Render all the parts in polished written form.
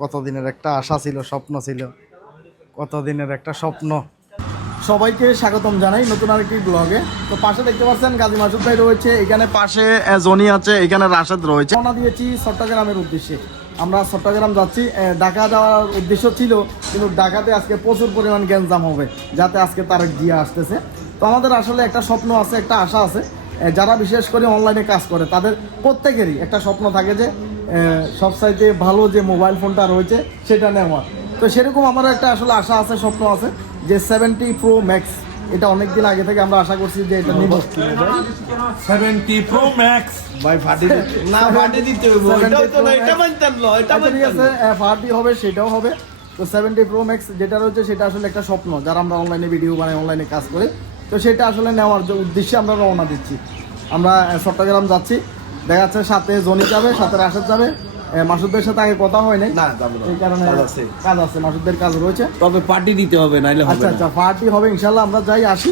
কতদিনের একটা আশা ছিল, স্বপ্ন ছিল, কতদিনের একটা স্বপ্ন। সবাইকে স্বাগতম জানাই নতুন আরেকটি ব্লগে। তো পাশে দেখতে পাচ্ছেন গাজী মাসুদ ভাই রয়েছে, এখানে পাশে জনি আছে, এখানে রাশেদ রয়েছে। রওনা দিয়েছি চট্টগ্রামের উদ্দেশ্যে। আমরা চট্টগ্রাম যাচ্ছি, ঢাকা যাওয়ার উদ্দেশ্য ছিল, কিন্তু ঢাকাতে আজকে প্রচুর পরিমাণ গ্যাঞ্জাম হবে, যাতে আজকে তারেক জিয়া আসতেছে। তো আমাদের আসলে একটা স্বপ্ন আছে, একটা আশা আছে। যারা বিশেষ করে অনলাইনে কাজ করে তাদের প্রত্যেকেরই একটা স্বপ্ন থাকে যে সবচাইতে ভালো যে মোবাইল ফোনটা রয়েছে সেটা নেওয়ার। তো সেরকম আমারও একটা আসলে আশা আছে, স্বপ্ন আছে যে 70 Pro Max। এটা অনেক দিন আগে থেকে আমরা আশা করছি যে এটা নিব। 70 Pro Max ভাই ফাটি না ফাটি দিতে হবে, এটা তো না, এটা মানতাম না, এটা ঠিক আছে, ফাটি হবে, সেটাও হবে। তো 70 Pro Max যেটা রয়েছে সেটা আসলে একটা স্বপ্ন, যারা আমরা অনলাইনে ভিডিও বানাই, অনলাইনে কাজ করি। তো সেটা আসলে নেওয়ার যে উদ্দেশ্যে আমরা রওনা দিচ্ছি। আমরা চট্টগ্রাম যাচ্ছি, দেখা যাচ্ছে সাথে জনি যাবে, সাথে রাশেদ যাবে। মাসুদের সাথে আগে কথা হয় নাই, না যাবে না, এই কারণে কাজ আছে, মাসুদের কাজ রয়েছে। তবে পার্টি দিতে হবে, নাইলে হবে আচ্ছা না। আচ্ছা, পার্টি হবে ইনশাল্লাহ। আমরা যাই আসি,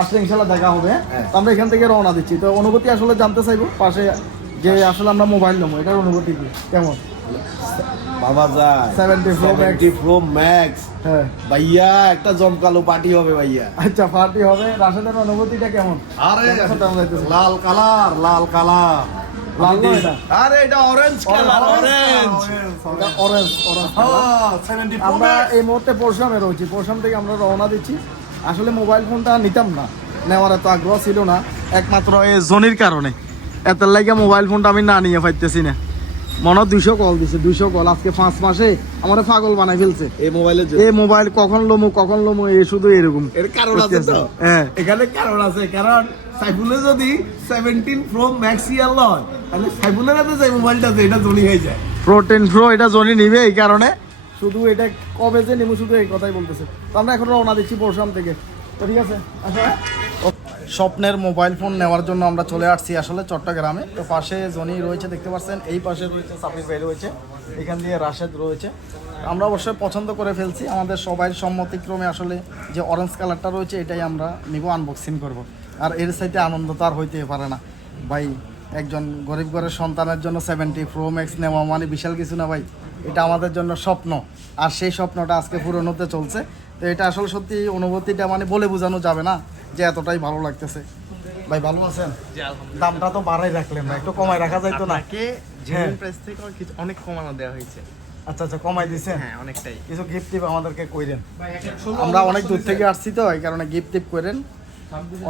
আসলে ইনশাল্লাহ দেখা হবে। তো আমরা এখান থেকে রওনা দিচ্ছি। তো অনুভূতি আসলে জানতে চাইবো, পাশে যে আসলে আমরা মোবাইল নেবো, এটার অনুভূতি কি কেমন? বাবা যায় 70 Pro Max। 70 Pro Max হ্যাঁ, ভাইয়া একটা জমকালো পার্টি হবে ভাইয়া। আচ্ছা পার্টি হবে। রাশেদের অনুভূতিটা কেমন? আরে কোথাও যাইতেছে? লাল কালার, লাল কালার। লাল নয় এটা? আরে এটা অরেঞ্জ কালার, অরেঞ্জ। এটা অরেঞ্জ, অরেঞ্জ। হ্যাঁ 70 Pro আমরা Max। এই মুহূর্তে পরশুরামে রয়েছি, পরশুরাম থেকে আমরা রওনা দিচ্ছি। আসলে মোবাইল ফোনটা নিতাম না, নেওয়ার এত আগ্রহ ছিল না, একমাত্র এই জনির কারণে। এত লাগে মোবাইল ফোনটা আমি না নিয়ে পাইতেছি না। মনে 200 কল দিছে, 200 কল আজকে 5 মাসে আমার পাগল বানাই ফেলছে। এই মোবাইলের এই মোবাইল কখন লমু এই শুধু এরকম। এর কারণ আছে তো, হ্যাঁ এখানে কারণ আছে। কারণ সাইফুলে যদি 17 Pro Max ইয়ার লয়, তাহলে সাইফুলের হাতে যে মোবাইলটা আছে এটা জনি হয়ে যায়। Pro 10 Pro এটা জনি নিবে, এই কারণে। শুধু এটা কবে যে নেবো শুধু এই কথাই বলতেছে। তো আমরা এখন রওনা দিচ্ছি পরশুরাম থেকে। তো ঠিক আছে, আসো। স্বপ্নের মোবাইল ফোন নেওয়ার জন্য আমরা চলে আসছি আসলে চট্টগ্রামে। তো পাশে জনি রয়েছে, দেখতে পাচ্ছেন। এই পাশে রয়েছে সাফির ভাই রয়েছে, এখান দিয়ে রাশেদ রয়েছে। আমরা অবশ্যই পছন্দ করে ফেলছি, আমাদের সবাই সম্মতিক্রমে আসলে যে অরেঞ্জ কালারটা রয়েছে এটাই আমরা নিব, আনবক্সিং করব। আর এর সাথে আনন্দ তো আর হইতে পারে না ভাই। একজন গরিব ঘরের সন্তানের জন্য 70 Pro Max নেওয়া মানে বিশাল কিছু না ভাই, এটা আমাদের জন্য স্বপ্ন। আর সেই স্বপ্নটা আজকে পূরণ হতে চলছে। তো এটা আসলে সত্যি অনুভূতিটা মানে বলে বোঝানো যাবে না যে এতটাই ভালো লাগতেছে। ভাই ভালো আছেন? দামটা তো বাড়াই রাখলেন না, একটু কমাই রাখা যাইতো না? জেনুইন প্রাইস থেকে কিছু অনেক কমানো দেওয়া হয়েছে। আচ্ছা আচ্ছা, কমাই দিছেন? হ্যাঁ অনেকটাই। কিছু গিফট টিপ আমাদেরকে কইরেন। আমরা অনেক দূর থেকে আসছি, তো এই কারণে গিফট টিপ করেন।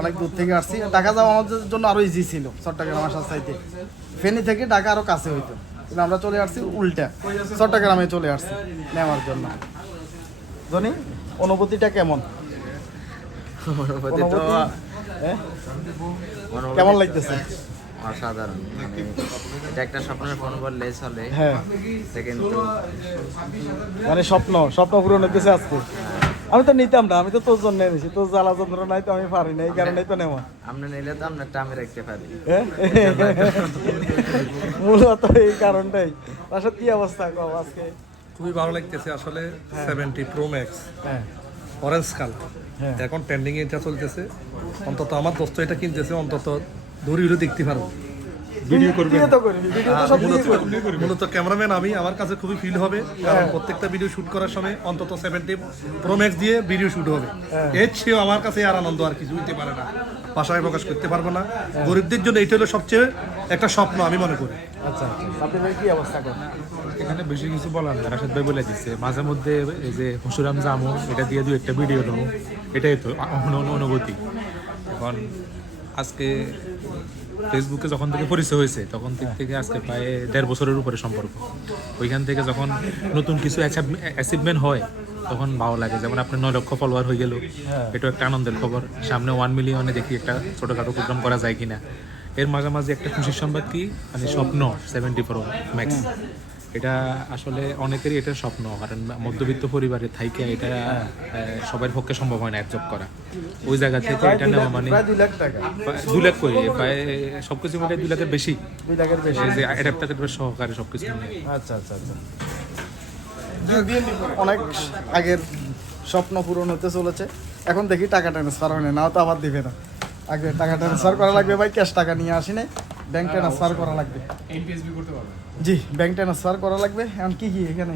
অনেক দূর থেকে আসছি, ঢাকা যাওয়া আমাদের জন্য আরো ইজি ছিল চট্টগ্রাম আসার চাইতে। ফেনী থেকে ঢাকা আরো কাছে হইতো, কিন্তু আমরা চলে আসছি উল্টা, চট্টগ্রামে চলে আসছি নেওয়ার জন্য। জনি, অনুভূতিটা কেমন? অনুভূতি তো হ্যাঁ? কেমন লাগতেছে? অসাধারণ। মানে এটা একটা স্বপ্নের ফোন বললে চলে। হ্যাঁ, সেকেন্ড তো মানে স্বপ্ন পূরণ হইতেছে আজকে। আমি তো নিতাম না, আমি তো তোর জন্য এনেছি, তোর জ্বালা যন্ত্রণা নাই তো আমি পারি না, এই কারণেই তো নেওয়া। আপনি নিলে তো আপনার টামে রাখতে পারি। হ্যাঁ? মূলত এই কারণটাই। আসলে কি অবস্থা কও আজকে? খুবই ভালো লাগতেছে আসলে। 70 Pro Max হ্যাঁ অরেঞ্জ কালার হ্যাঁ। এখন ট্রেন্ডিং এ এটা চলতেছে। অন্তত আমার দোস্ত এটা কিনতেছে, অন্তত দূরে দেখতে পারবো, ভিডিও করবে। ভিডিও তো করবি, ভিডিও তো সব দিয়ে করবি। মূলত ক্যামেরাম্যান আমি, আমার কাছে খুবই ফিল হবে, কারণ প্রত্যেকটা ভিডিও শুট করার সময় অন্তত 70 Pro Max দিয়ে ভিডিও শুট হবে। এর চেয়েও আমার কাছে আর আনন্দ আর কিছু হইতে পারে না, ভাষায় প্রকাশ করতে পারবো না। গরিবদের জন্য এটা হলো সবচেয়ে একটা স্বপ্ন আমি মনে করি। আচ্ছা, আপনি ভাই কি অবস্থা করেন? এখানে বেশি কিছু বলার না, রাশেদ ভাই বলে দিচ্ছে। মাঝে মধ্যে এই যে হুসুরাম জামু এটা দিয়ে দু একটা ভিডিও নেবো, এটাই তো অনুভূতি। এখন আজকে ফেসবুকে যখন থেকে পরিচয় হয়েছে তখন থেকে আজকে প্রায় 1.5 বছরের উপরে সম্পর্ক। ওইখান থেকে যখন নতুন কিছু অ্যাচিভমেন্ট হয় তখন ভালো লাগে। যেমন আপনার 9 লক্ষ ফলোয়ার হয়ে গেল, এটা একটা আনন্দের খবর। সামনে 1 মিলিয়নে দেখি একটা ছোটোখাটো প্রোগ্রাম করা যায় কিনা। এর মাঝামাঝি একটা খুশির সংবাদ কি, মানে স্বপ্ন 70 Pro Max। এটা আসলে অনেকেরই এটা স্বপ্ন, কারণ মধ্যবিত্ত পরিবারের থাইকে এটা সবার পক্ষে সম্ভব হয় না অ্যাবজর্ব করা। ওই জায়গা থেকে এটা নেওয়া মানে প্রায় 2 লাখ টাকা। 2 লাখ করে প্রায় সবকিছু মিলে 2 লাখের বেশি। 2 লাখের বেশি। এই যে অ্যাডাপ্টার সহকারে সবকিছু মিলে। আচ্ছা আচ্ছা আচ্ছা। অনেক আগের স্বপ্ন পূরণ হতে চলেছে। এখন দেখি টাকা ট্রান্সফার হয় না, নাও তো আবার দিবে না। আগে টাকা ট্রান্সফার করা লাগবে ভাই, ক্যাশ টাকা নিয়ে আসি নাই। ব্যাংক ট্রান্সফার করা লাগবে। এনপিএসবি করতে পারবেন। জি, ব্যাংক ট্রান্সফার করা লাগবে। এখন কি কি এখানে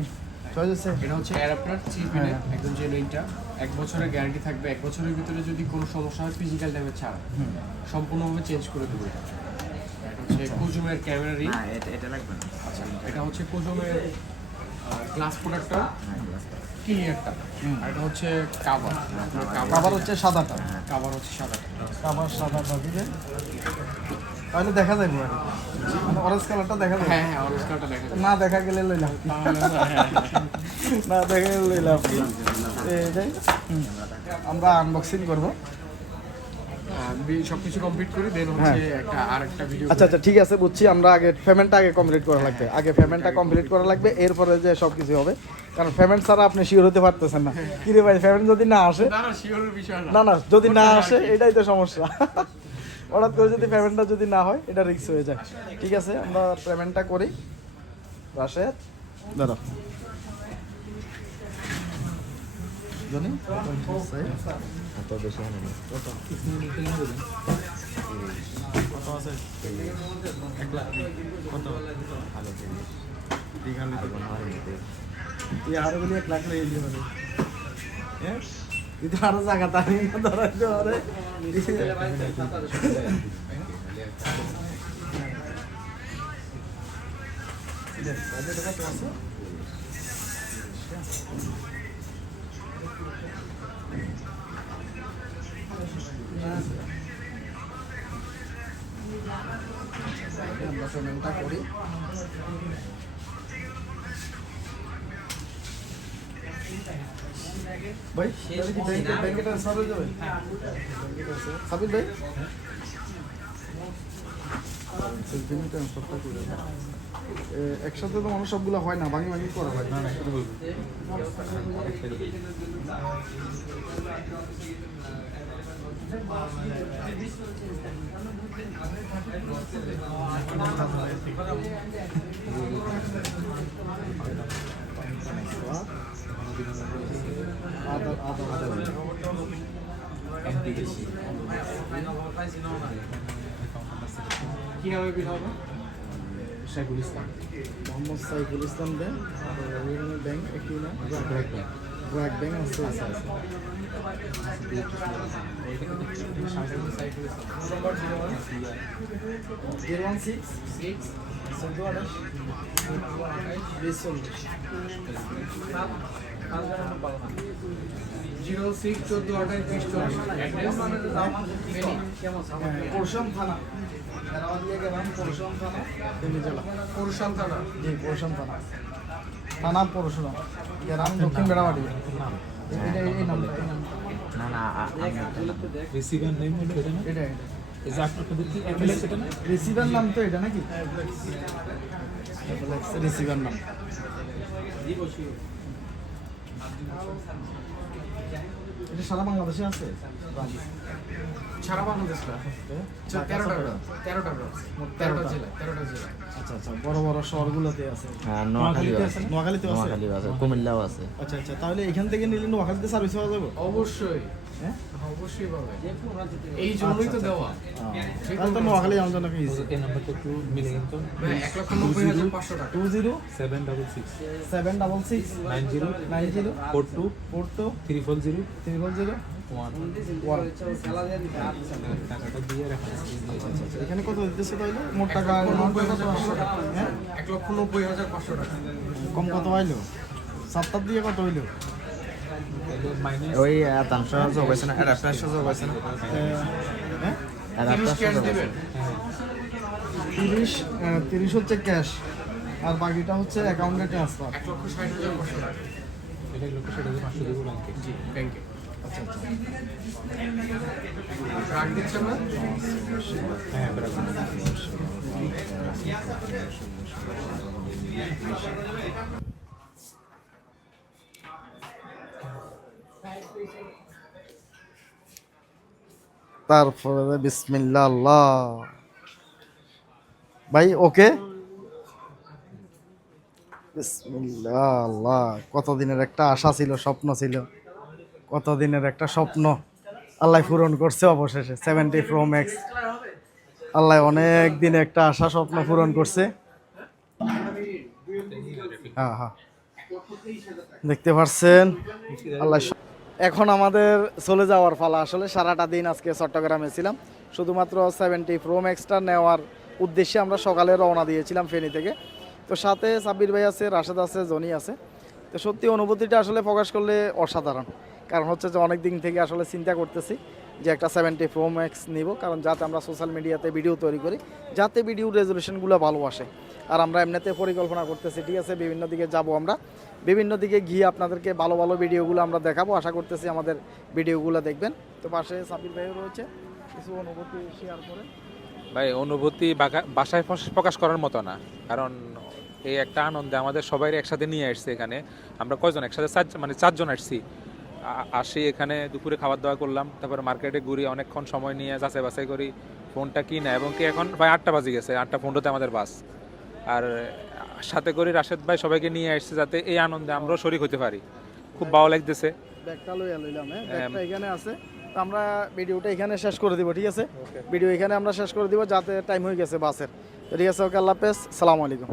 চয়েস আছে? এটা হচ্ছে অ্যাডাপ্টার চিপ এনে একদম জেনুইনটা 1 বছরের গ্যারান্টি থাকবে। 1 বছরের ভিতরে যদি কোনো সমস্যা হয় ফিজিক্যাল ড্যামেজ ছাড়া সম্পূর্ণভাবে চেঞ্জ করে দেবো। এটা হচ্ছে কোজুমের ক্যামেরা রিং। না এটা লাগবে না। আচ্ছা, এটা হচ্ছে কোজুমের গ্লাস প্রোডাক্টটা ক্লিয়ারটা। আর এটা হচ্ছে কাভার। কাভার হচ্ছে সাদাটা, কাভার হচ্ছে সাদাটা। কাভার সাদাটা দিলে তাহলে দেখা যাবে আর মানে অরেঞ্জ কালারটা দেখা যাবে। হ্যাঁ হ্যাঁ, অরেঞ্জ কালারটা দেখা যাবে। না দেখা গেলে লইলাম, না দেখা গেলে লইলাম। এইটাই আমরা আনবক্সিং করব। সবকিছু কমপ্লিট করে দেন হচ্ছে একটা আরেকটা ভিডিও। আচ্ছা আচ্ছা, ঠিক আছে, বুঝছি। আমরা আগে পেমেন্টটা আগে কমপ্লিট করা লাগবে, আগে পেমেন্টটা কমপ্লিট করা লাগবে, এরপরে যে সব কিছু হবে। কারণ পেমেন্ট ছাড়া আপনি শিওর হতে পারতেছেন না। কি রে ভাই, পেমেন্ট যদি না আসে, না না শিওরের বিষয় না। না না যদি না আসে এটাই তো সমস্যা। হঠাৎ করে যদি পেমেন্টটা যদি না হয় এটা রিস্ক হয়ে যায়। ঠিক আছে, আমরা পেমেন্টটা করি। রাশেদ দাঁড়াও, জানি এত বেশি হয় না। কত আছে? কত? তুই আরো বলি 1 লাখ লই এলি মানে itu harus agak tani ধরা জোরে। আমরা পেমেন্টটা করি। ভাই ব্যাংকে ট্রান্সফার হয়ে যাবে সাবির ভাই? ট্রান্সফারটা করে একসাথে তো মানুষ সবগুলো হয় না, ভাঙি ভাঙি করা হয়। কি নামে বিল হবে? সাইফুল ইসলাম, মোহাম্মদ সাইফুল ইসলাম ব্যাংক, ব্যাংক একটু না ব্র্যাক ব্যাংক আছে। 06 14 28 20 40 পরশুরাম থানা, পরশুরাম থানা, ফেনী জেলা। পরশুরাম থানা। জি, পরশুরাম থানা, থানা পরশুরাম, গ্রাম দক্ষিণ বেড়াবাড়ি। এই নামটা না না রিসিভার নেম হলো এটা না? এটা এই যে আপনার পদ্ধতি এমএলএস এটা না? রিসিভার নাম তো এটা নাকি? রিসিভার নাম এটা সারা বাংলাদেশে আছে? সারা বাংলাদেশ না, 13টা ব্রাঞ্চ, 13টা ব্রাঞ্চ, 13টা জেলা, 13টা জেলা। আচ্ছা আচ্ছা, বড় বড় শহরগুলোতে আছে। হ্যাঁ নোয়াখালীও আছে, নোয়াখালীতেও আছে। নোয়াখালীও আছে, কুমিল্লাও আছে। আচ্ছা আচ্ছা, তাহলে এখান থেকে নিলে নোয়াখালীতে সার্ভিস পাওয়া যাবে? অবশ্যই, হ্যাঁ অবশ্যই পাবে। এই জন্যই তো দেওয়া। তাহলে তো নোয়াখালী আমার জন্য ইজি। এই নাম্বারটা একটু মিলে কিন্তু 1,90,500 টাকা। 766 766 90 90 42 42 340 300 1 টাকাটা দিয়ে রাখা এখানে কত দিতেছে তাইলে? মোট টাকা amount কত আসলো? হ্যাঁ 1,90,500 টাকা। কম কত হইলো? 7 দিয়ে কত হইলো? মাইনাস ওই এতাংশ যোগ হয়েছে না, অ্যাডাপ্টার যোগ হয়েছে না, হ্যাঁ অ্যাডাপ্টার ক্যাশ যোগ দিবেন। হয়েছে। 30 হচ্ছে ক্যাশ আর বাকিটা হচ্ছে অ্যাকাউন্টে ট্রান্সফার। 1,60,500 টাকা। এটা লোকের সাথে 500 দেবো ব্যাংকে। জি, ব্যাংকে। আচ্ছা আচ্ছা, রাখ দিচ্ছেন না? হ্যাঁ বরাবর। তারপরে বিসমিল্লাহ আল্লাহ ভাই। ওকে, বিসমিল্লাহ আল্লাহ। কতদিনের একটা আশা ছিল, স্বপ্ন ছিল, কতদিনের একটা স্বপ্ন আল্লাহ পূরণ করছে অবশেষে। 70 Pro Max আল্লাহ অনেক দিন একটা আশা স্বপ্ন পূরণ করছে। হ্যাঁ হ্যাঁ, দেখতে পাচ্ছেন আল্লাহ। এখন আমাদের চলে যাওয়ার পালা। আসলে সারাটা দিন আজকে চট্টগ্রামে ছিলাম, শুধুমাত্র 70 প্রো ম্যাক্সটা নেওয়ার উদ্দেশ্যে আমরা সকালে রওনা দিয়েছিলাম ফেনী থেকে। তো সাথে সাব্বির ভাই আছে, রাশেদ আছে, জনি আছে। তো সত্যি অনুভূতিটা আসলে প্রকাশ করলে অসাধারণ। কারণ হচ্ছে যে অনেক দিন থেকে আসলে চিন্তা করতেছি যে একটা 70 প্রো ম্যাক্স নিব, কারণ যাতে আমরা সোশ্যাল মিডিয়াতে ভিডিও তৈরি করি, যাতে ভিডিও রেজলিউশনগুলো ভালো আসে। আর আমরা এমনিতে পরিকল্পনা করতেছি, ঠিক আছে, বিভিন্ন দিকে যাব আমরা, বিভিন্ন দিকে গিয়ে আপনাদেরকে ভালো ভালো ভিডিওগুলো আমরা দেখাবো। আশা করতেছি আমাদের ভিডিওগুলো দেখবেন। তো পাশে সাব্বির ভাইও রয়েছে, কিছু অনুভূতি শেয়ার করেন। ভাই অনুভূতি বাসায় প্রকাশ করার মতো না, কারণ এই একটা আনন্দে আমাদের সবাই একসাথে নিয়ে আসছে এখানে। আমরা কয়জন একসাথে চারজন আসছি। আসি এখানে দুপুরে খাবার দাওয়া করলাম, তারপরে মার্কেটে ঘুরি, অনেকক্ষণ সময় নিয়ে যাচাই বাছাই করি ফোনটা কিনা, এবং কি এখন ভাই 8টা বাজে গেছে, 8:15 আমাদের বাস। আর সাথে করি রাশেদ ভাই সবাইকে নিয়ে আসছে যাতে এই আনন্দে আমরাও শরিক হতে পারি। খুব ভালো লাগতেছে। ব্যাগটা লইয়া লইলাম, ব্যাগটা এখানে আছে। তো আমরা ভিডিওটা এখানে শেষ করে দিব, ঠিক আছে? ভিডিও এখানে আমরা শেষ করে দিব, যাতে টাইম হয়ে গেছে বাসের। ঠিক আছে, ওকে, আল্লাহ হাফেজ, সালামু আলাইকুম।